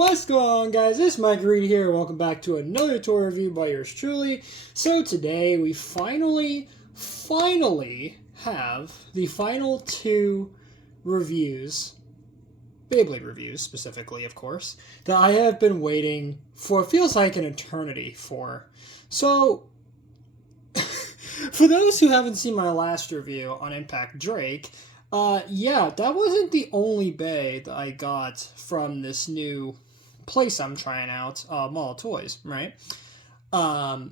What's going on, guys? It's Garuda here. Welcome back to another toy review by yours truly. So today we finally have the final two reviews, Beyblade reviews specifically, of course, that I have been waiting for, it feels like an eternity for. So, for those who haven't seen my last review on Impact Drake, yeah, that wasn't the only bay that I got from this new place I'm trying out, Mall of Toys, right? I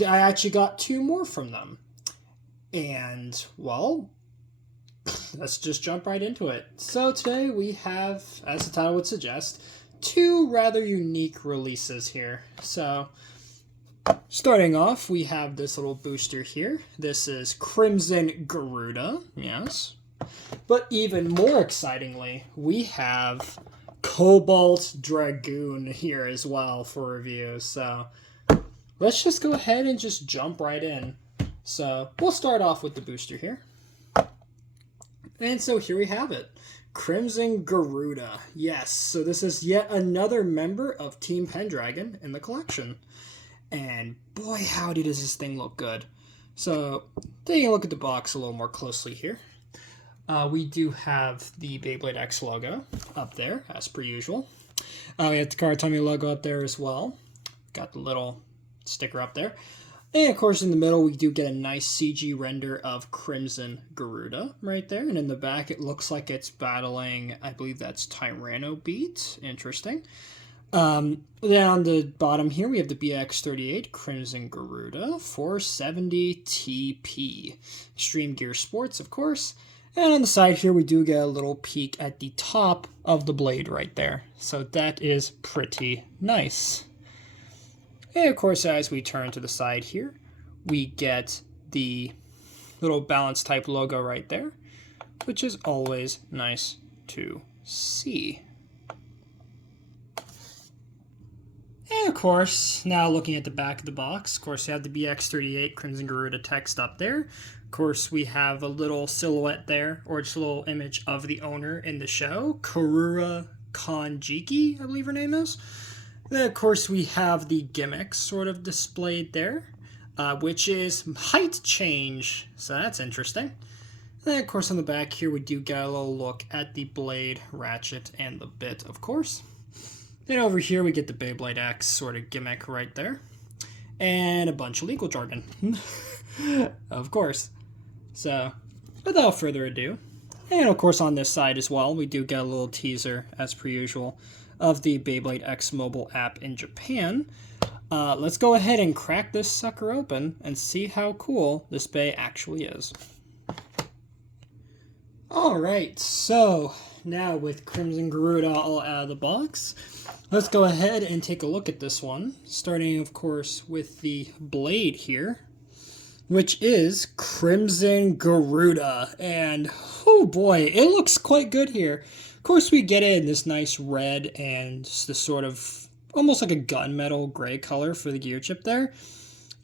actually got two more from them. And, well, let's just jump right into it. So today we have, as the title would suggest, two rather unique releases here. So, starting off, we have this little booster here. This is CrimsonGaruda, yes. But even more excitingly, we have CobaltDragoon here as well for review. So let's just go ahead and just jump right in. So we'll start off with the booster here. And so here we have it. CrimsonGaruda. Yes, so this is yet another member of Team Pendragon in the collection. And boy howdy does this thing look good. So taking a look at the box a little more closely here. We do have the Beyblade X logo up there, as per usual. We have the Takara Tomy logo up there as well. Got the little sticker up there. And, of course, in the middle, we do get a nice CG render of CrimsonGaruda right there. And in the back, it looks like it's battling, I believe that's Tyranno Beat. Interesting. Then on the bottom here, we have the BX-38 CrimsonGaruda 470 TP. Extreme Gear Sports, of course. And on the side here, we do get a little peek at the top of the blade right there. So that is pretty nice. And of course, as we turn to the side here, we get the little balance type logo right there, which is always nice to see. And of course, now looking at the back of the box, of course, you have the BX-38 CrimsonGaruda text up there. Of course, we have a little silhouette there, or just a little image of the owner in the show, Karura Kanjiki, I believe her name is. Then, of course, we have the gimmicks sort of displayed there, which is height change, so that's interesting. Then, of course, on the back here, we do get a little look at the blade, ratchet, and the bit, of course. Then over here, we get the Beyblade X sort of gimmick right there. And a bunch of legal jargon. Of course. So, without further ado, and of course on this side as well, we do get a little teaser, as per usual, of the Beyblade X mobile app in Japan. Let's go ahead and crack this sucker open and see how cool this bay actually is. Alright, so now with CrimsonGaruda all out of the box, let's go ahead and take a look at this one, starting of course with the blade here, which is CrimsonGaruda, and oh boy, it looks quite good here. Of course, we get it in this nice red and this sort of almost like a gunmetal gray color for the gear chip there.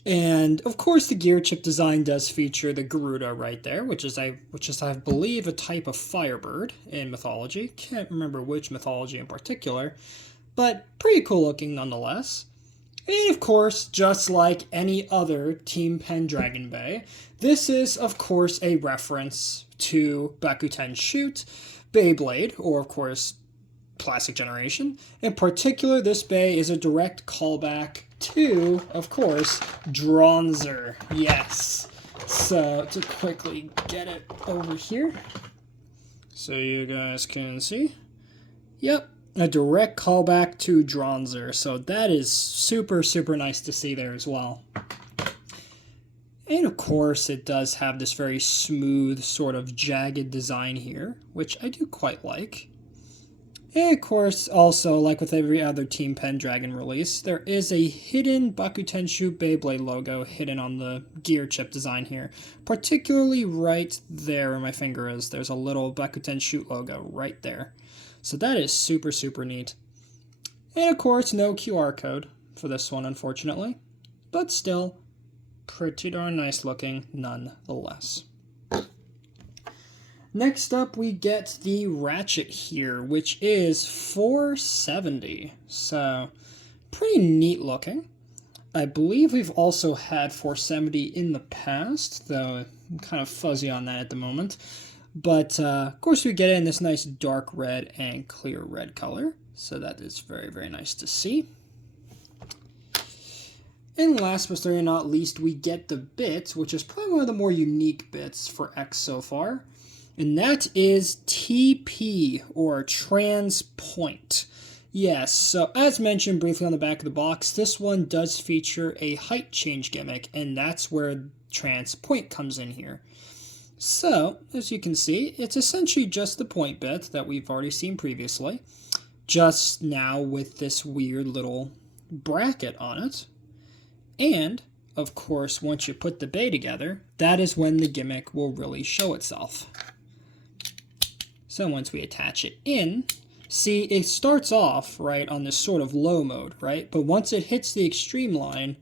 And of course, the gear chip design does feature the Garuda right there, which is I believe a type of firebird in mythology. Can't remember which mythology in particular, but pretty cool looking nonetheless. And of course, just like any other Team Pendragon bay, this is of course a reference to Bakuten Shoot, Beyblade, or of course Classic Generation. In particular, this bay is a direct callback to, of course, Dronzer. Yes. So to quickly get it over here, so you guys can see. Yep. A direct callback to Dronzer, so that is super, super nice to see there as well. And of course, it does have this very smooth, sort of jagged design here, which I do quite like. And of course, also, like with every other Team Pendragon release, there is a hidden Bakuten Shoot Beyblade logo hidden on the gear chip design here. Particularly right there where my finger is, there's a little Bakuten Shoot logo right there. So that is super, super neat. And of course, no QR code for this one, unfortunately. But still, pretty darn nice looking nonetheless. Next up, we get the Ratchet here, which is 470. So, pretty neat looking. I believe we've also had 470 in the past, though I'm kind of fuzzy on that at the moment. But, of course, we get it in this nice dark red and clear red color. So that is very, very nice to see. And last but certainly not least, we get the bit, which is probably one of the more unique bits for X so far. And that is TP, or trans point. Yes, so as mentioned briefly on the back of the box, this one does feature a height change gimmick, and that's where trans point comes in here. So, as you can see, it's essentially just the point bit that we've already seen previously, just now with this weird little bracket on it. And, of course, once you put the bay together, that is when the gimmick will really show itself. So once we attach it in, see, it starts off, right, on this sort of low mode, right? But once it hits the extreme line,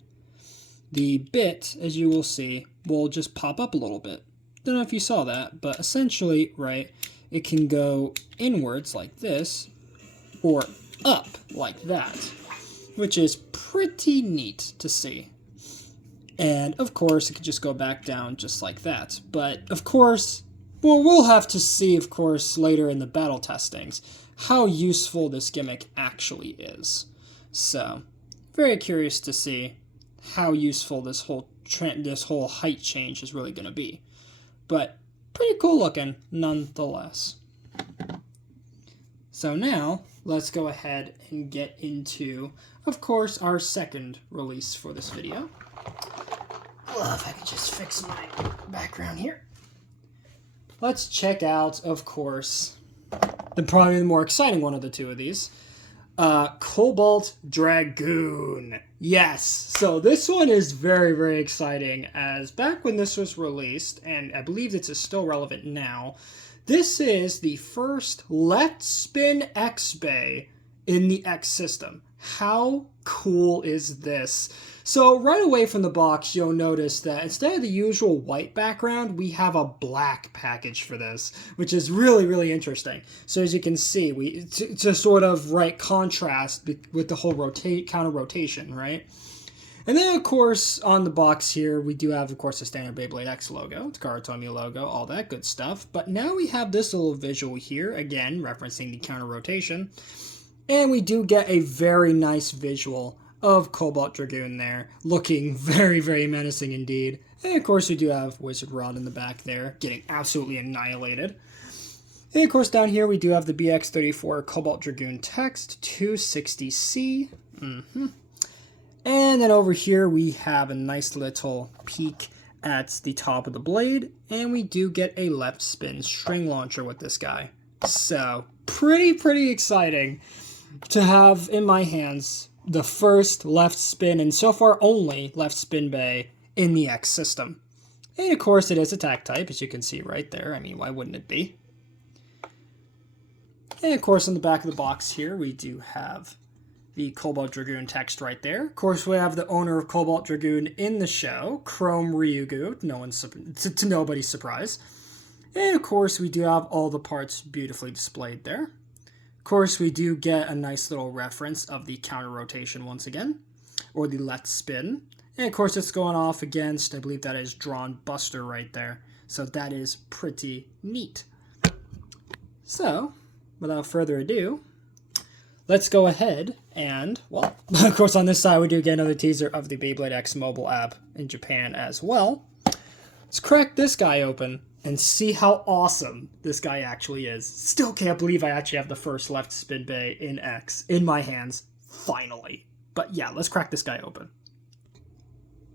the bit, as you will see, will just pop up a little bit. Don't know if you saw that, but essentially, right, it can go inwards like this, or up like that, which is pretty neat to see. And, of course, it could just go back down just like that. But, of course, well, we'll have to see, of course, later in the battle testings, how useful this gimmick actually is. So, very curious to see how useful this whole height change is really going to be. But, pretty cool looking, nonetheless. So now, let's go ahead and get into, of course, our second release for this video. Well, if I could just fix my background here. Let's check out, of course, probably the more exciting one of the two of these. CobaltDragoon. Yes, so this one is very, very exciting, as back when this was released, and I believe it's still relevant now, this is the first left spin X bay in the X system. How cool is this? So right away from the box, you'll notice that instead of the usual white background, we have a black package for this, which is really, really interesting. So as you can see, to sort of contrast with the whole counter rotation, right? And then, of course, on the box here, we do have, of course, the standard Beyblade X logo, Takara Tomy logo, all that good stuff. But now we have this little visual here, again, referencing the counter rotation. And we do get a very nice visual of CobaltDragoon there, looking very, very menacing indeed. And of course we do have Wizard Rod in the back there, getting absolutely annihilated. And of course down here we do have the BX-34 CobaltDragoon text, 260C. And then over here we have a nice little peek at the top of the blade, and we do get a left spin string launcher with this guy. So, pretty exciting to have in my hands the first left spin, and so far only left spin bay in the X system. And of course it is attack type, as you can see right there. I mean, why wouldn't it be? And of course on the back of the box here we do have the CobaltDragoon text right there. Of course we have the owner of CobaltDragoon in the show, Chrome Ryugu, to nobody's surprise. And of course we do have all the parts beautifully displayed there. Of course, we do get a nice little reference of the counter rotation once again, or the left spin. And of course, it's going off against, I believe that is Drawn Buster right there. So that is pretty neat. So, without further ado, let's go ahead and, well, of course on this side we do get another teaser of the Beyblade X mobile app in Japan as well. Let's crack this guy open and see how awesome this guy actually is. Still can't believe I actually have the first left spin bay in X in my hands, finally. But yeah, let's crack this guy open.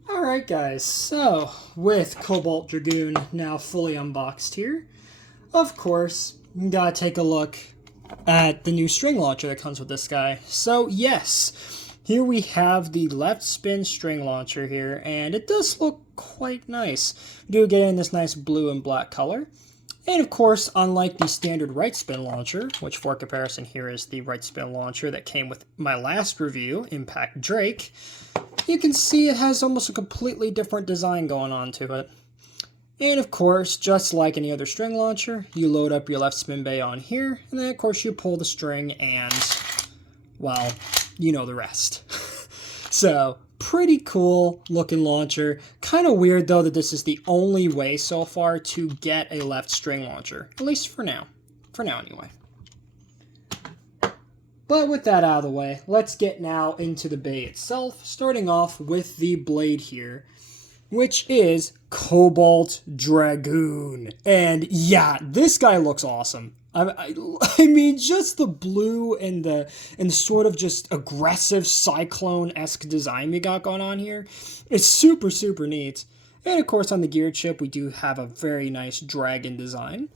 Alright guys, so with CobaltDragoon now fully unboxed here, of course, you gotta take a look at the new string launcher that comes with this guy. So yes, here we have the left spin string launcher here, and it does look quite nice. We do get in this nice blue and black color. And of course, unlike the standard right spin launcher, which for comparison here is the right spin launcher that came with my last review, Impact Drake, you can see it has almost a completely different design going on to it. And of course, just like any other string launcher, you load up your left spin bay on here, and then of course you pull the string and, well, you know the rest. So, pretty cool looking launcher. Kind of weird though that this is the only way so far to get a left string launcher, at least for now. For now anyway. But with that out of the way, let's get now into the bay itself, starting off with the blade here, which is CobaltDragoon. And yeah, this guy looks awesome. I mean, just the blue and the sort of just aggressive cyclone-esque design we got going on here. It's super, super neat. And of course, on the gear chip, we do have a very nice dragon design.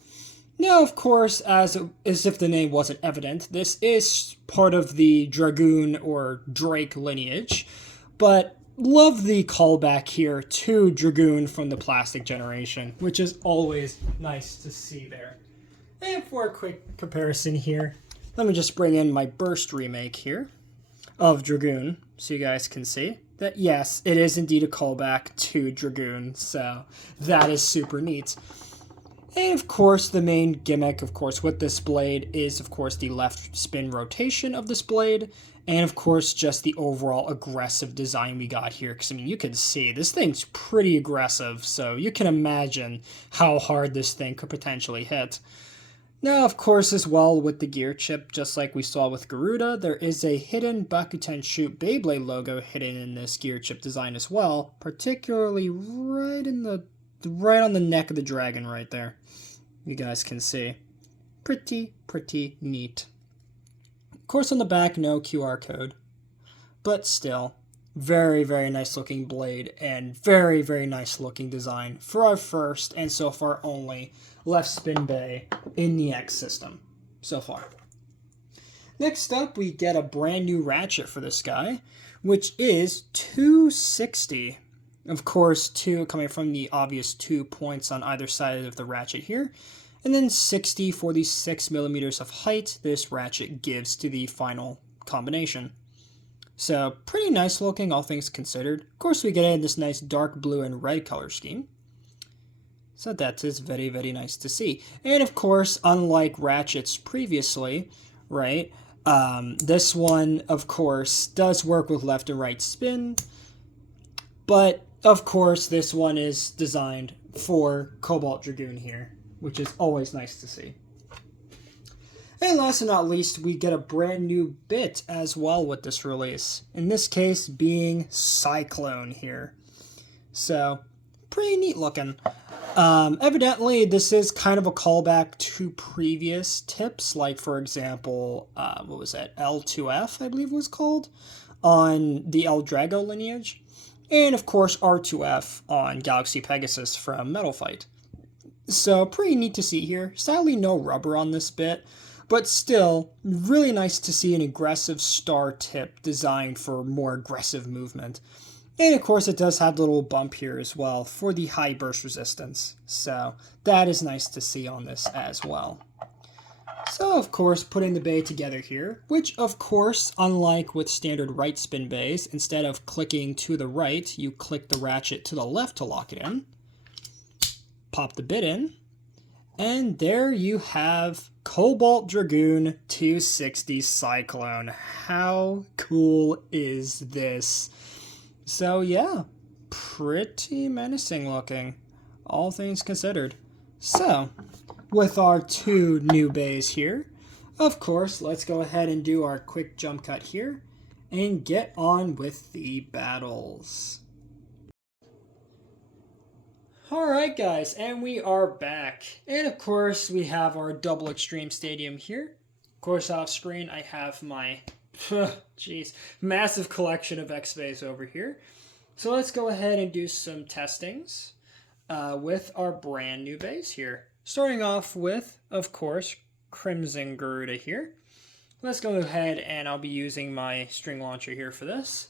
Now, of course, as if the name wasn't evident, this is part of the Dragoon or Drake lineage, but love the callback here to Dragoon from the plastic generation, which is always nice to see there. And for a quick comparison here, let me just bring in my Burst remake here of Dragoon, so you guys can see that yes, it is indeed a callback to Dragoon, so that is super neat. And of course, the main gimmick, of course, with this blade is, of course, the left spin rotation of this blade. And of course, just the overall aggressive design we got here. Because, I mean, you can see this thing's pretty aggressive. So you can imagine how hard this thing could potentially hit. Now, of course, as well with the gear chip, just like we saw with Garuda, there is a hidden Bakuten Shoot Beyblade logo hidden in this gear chip design as well. Particularly right on the neck of the dragon right there. You guys can see. Pretty neat. Of course, on the back, no QR code. But still, very, very nice looking blade and very, very nice looking design for our first and so far only left spin bay in the X system so far. Next up, we get a brand new ratchet for this guy, which is 260. Of course, coming from the obvious 2 points on either side of the ratchet here. And then 60 for the 6mm of height this ratchet gives to the final combination. So, pretty nice looking, all things considered. Of course, we get in this nice dark blue and red color scheme. So that is very, very nice to see. And of course, unlike ratchets previously, right, this one, of course, does work with left and right spin. But, of course, this one is designed for CobaltDragoon here, which is always nice to see. And last but not least, we get a brand new bit as well with this release. In this case, being Cyclone here. So, pretty neat looking. Evidently, this is kind of a callback to previous tips, like, for example, what was that, L2F, I believe it was called, on the El Drago lineage. And, of course, R2F on Galaxy Pegasus from Metal Fight. So, pretty neat to see here. Sadly, no rubber on this bit, but still, really nice to see an aggressive star tip designed for more aggressive movement. And, of course, it does have the little bump here as well for the high burst resistance. So, that is nice to see on this as well. So, of course, putting the bay together here, which, of course, unlike with standard right spin bays, instead of clicking to the right, you click the ratchet to the left to lock it in. Pop the bit in, and there you have CobaltDragoon 260 Cyclone. How cool is this? So yeah, pretty menacing looking, all things considered. So, with our two new bays here, of course, let's go ahead and do our quick jump cut here and get on with the battles. Alright guys, and we are back. And of course, we have our double extreme stadium here. Of course, off screen, I have my, massive collection of X-Bays over here. So let's go ahead and do some testings with our brand new bays here. Starting off with, of course, CrimsonGaruda here. Let's go ahead and I'll be using my string launcher here for this.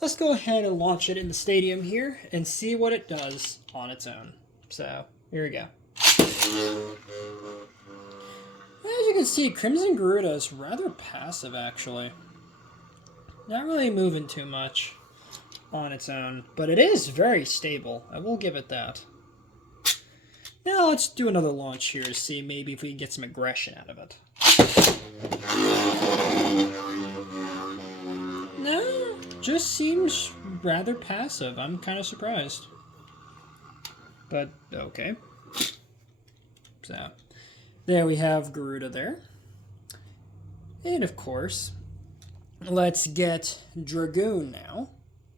Let's go ahead and launch it in the stadium here and see what it does on its own. So, here we go. As you can see, CrimsonGaruda is rather passive, actually. Not really moving too much on its own, but it is very stable. I will give it that. Now let's do another launch here to see maybe if we can get some aggression out of it. No, just seems rather passive. I'm kind of surprised. But, okay. So, there we have Garuda there. And of course, let's get Dragoon now.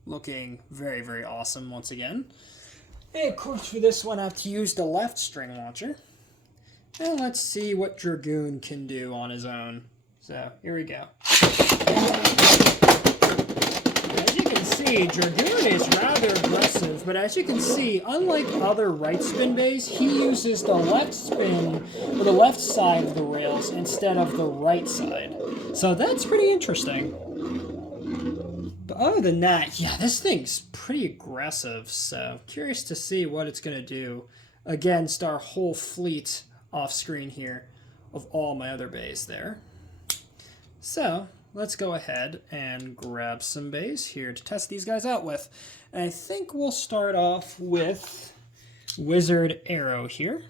Looking very, very awesome once again. And of course for this one I have to use the left string launcher. And let's see what Dragoon can do on his own. So, here we go. As you can see, Dragoon is rather aggressive, but as you can see, unlike other right spin bays, he uses the left spin, or the left side of the rails instead of the right side. So that's pretty interesting. But other than that, yeah, this thing's pretty aggressive, so curious to see what it's going to do against our whole fleet off screen here of all my other bays there. So let's go ahead and grab some bays here to test these guys out with. And I think we'll start off with Wizard Arrow here.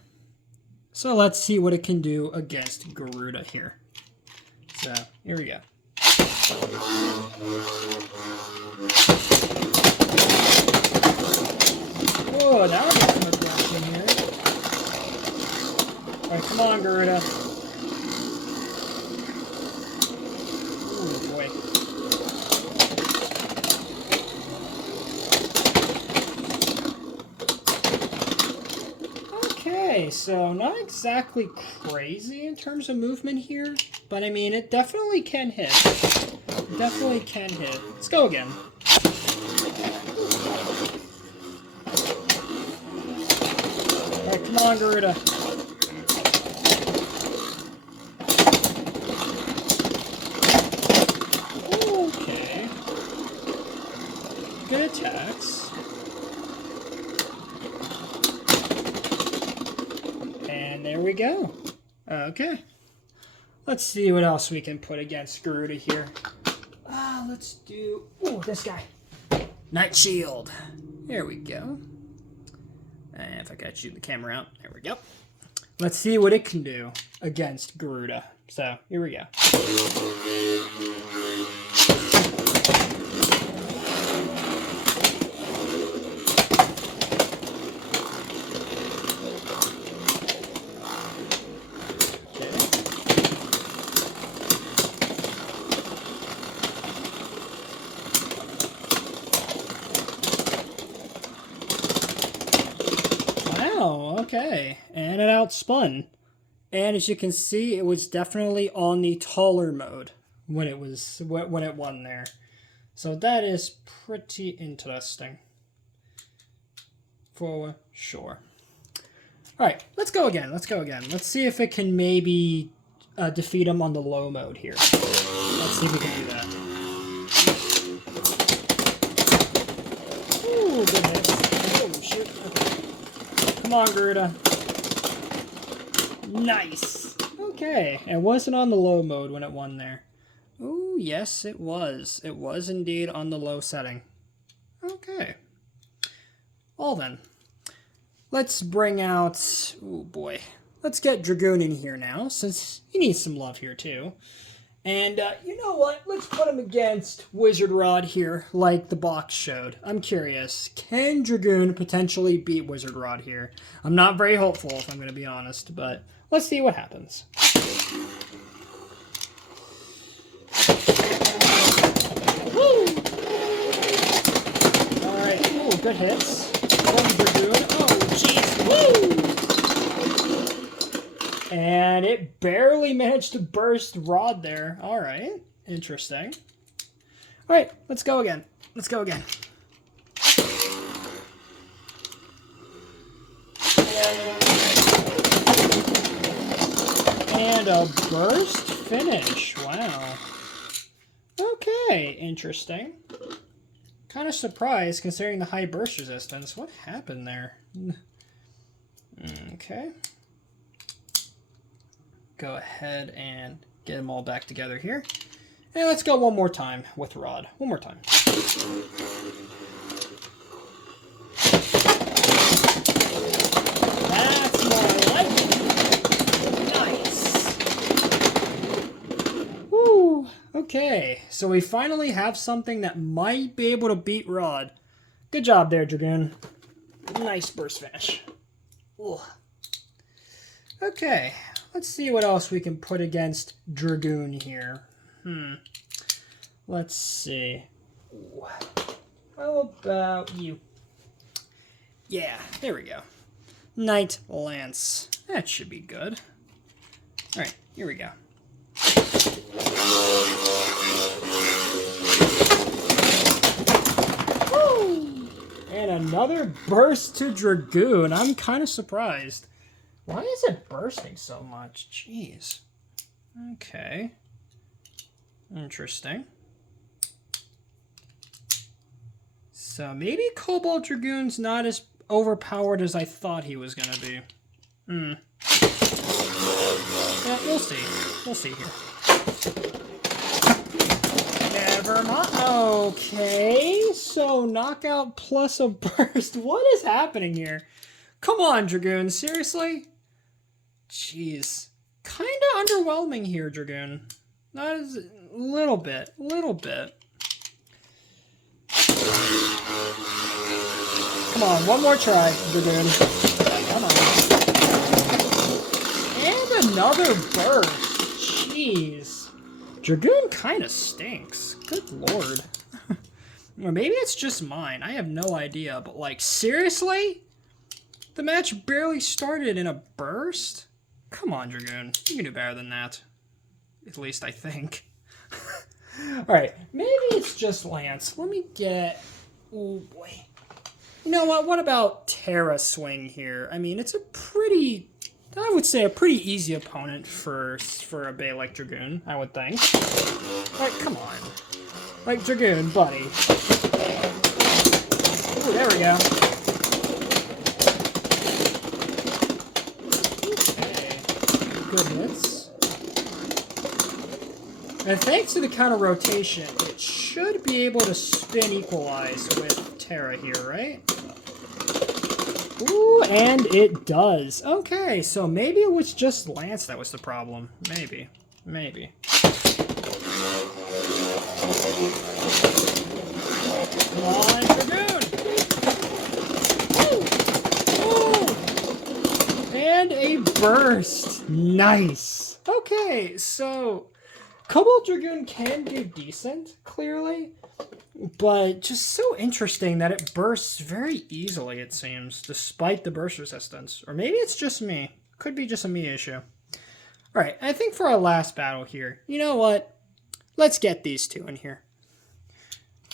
So let's see what it can do against Garuda here. So here we go. Whoa, now we're getting some aggression here. Alright, come on, Garuda. Ooh, boy. Okay, so not exactly crazy in terms of movement here, but I mean, it definitely can hit. It definitely can hit. Let's go again. Alright, come on, Garuda. Okay. Good attacks. And there we go. Okay. Let's see what else we can put against Garuda here. Let's do... Ooh, this guy. Night Shield. There we go. And if I got you the camera out, there we go. Let's see what it can do against Garuda. So, here we go. Okay, and it outspun. And as you can see, it was definitely on the taller mode when it won there. So that is pretty interesting. For sure. Alright, let's go again. Let's go again. Let's see if it can maybe defeat him on the low mode here. Let's see if we can do that. Ooh, good hit. Oh, shoot. Okay. Come on, Garuda. Nice. Okay, it wasn't on the low mode when it won there. Oh, yes, it was. It was indeed on the low setting. Okay. Well then, let's bring out... Oh, boy. Let's get Dragoon in here now, since he needs some love here, too. And, you know what? Let's put him against Wizard Rod here, like the box showed. I'm curious. Can Dragoon potentially beat Wizard Rod here? I'm not very hopeful, if I'm going to be honest, but let's see what happens. Woo! Alright. Oh, good hits. From Dragoon. Oh, jeez. Woo! And it barely managed to burst Rod there. Alright. Interesting. Alright, let's go again. Let's go again. And a burst finish. Wow. Okay, interesting. Kind of surprised considering the high burst resistance. What happened there? Okay. Go ahead and get them all back together here. And let's go one more time with Rod. One more time. That's more Okay, so we finally have something that might be able to beat Rod. Good job there, Dragoon. Nice burst finish. Ugh. Okay, let's see what else we can put against Dragoon here. Let's see. Ooh. How about you? Yeah, there we go. Knight Lance. That should be good. Alright, here we go. Woo! And another burst to Dragoon. I'm kind of surprised. Why is it bursting so much? Jeez. Okay. Interesting. So maybe CobaltDragoon's not as overpowered as I thought he was going to be. Yeah, we'll see. We'll see here. Never mind. Okay, so knockout plus a burst. What is happening here? Come on, Dragoon. Seriously? Jeez. Kind of underwhelming here, Dragoon. Not as... Little bit. Come on, one more try, Dragoon. Come on. And another burst. Jeez. Dragoon kind of stinks. Good lord. Or maybe it's just mine. I have no idea. But, like, seriously? The match barely started in a burst? Come on, Dragoon. You can do better than that. At least I think. Alright, maybe it's just Lance. Let me get... Oh, boy. You know what? What about Terra Swing here? I mean, it's a pretty... I would say a pretty easy opponent for a Bay like Dragoon, I would think. Like, come on. Like, Dragoon, buddy. Ooh, there we go. Okay. Good hits. And thanks to the counter rotation, it should be able to spin equalize with Terra here, right? Ooh, and it does. Okay, so maybe it was just Lance that was the problem. Maybe. Come on, Dragoon! Woo! And a burst. Nice. Okay, so CobaltDragoon can do decent, clearly. But just so interesting that it bursts very easily, it seems, despite the burst resistance. Or maybe it's just me. Could be just a me issue. Alright, I think for our last battle here, you know what? Let's get these two in here.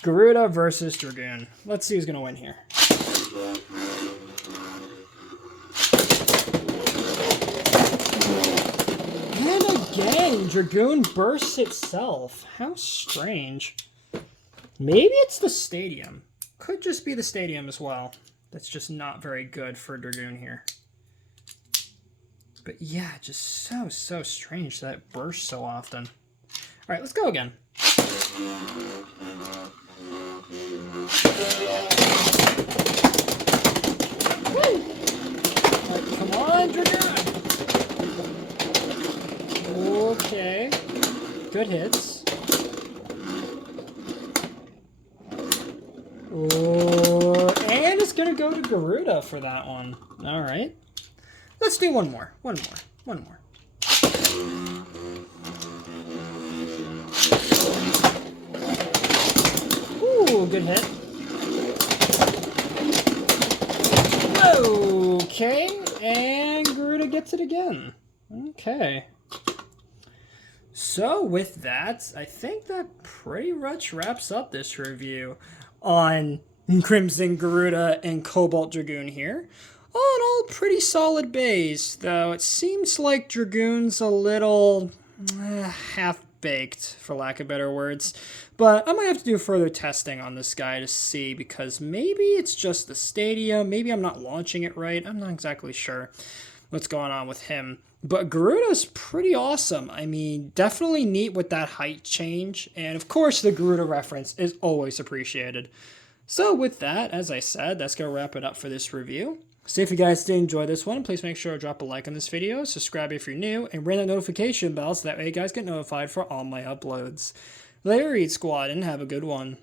Garuda versus Dragoon. Let's see who's going to win here. And again, Dragoon bursts itself. How strange. Maybe it's the stadium. Could just be the stadium as well. That's just not very good for Dragoon here. But yeah, just so strange that it bursts so often. Alright, let's go again. Woo! Right, come on, Dragoon! Okay. Good hits. Oh, and it's going to go to Garuda for that one. All right. Let's do one more. One more. Ooh, good hit. Okay, and Garuda gets it again. Okay. So with that, I think that pretty much wraps up this review on CrimsonGaruda and CobaltDragoon here. All in all, pretty solid bays, though it seems like Dragoon's a little half-baked, for lack of better words. But I might have to do further testing on this guy to see, because maybe it's just the stadium, maybe I'm not launching it right, I'm not exactly sure what's going on with him. But Garuda's pretty awesome. I mean, definitely neat with that height change. And of course, the Garuda reference is always appreciated. So with that, as I said, that's going to wrap it up for this review. So if you guys did enjoy this one, please make sure to drop a like on this video, subscribe if you're new, and ring that notification bell so that way you guys get notified for all my uploads. Later, Eat Squad, and have a good one.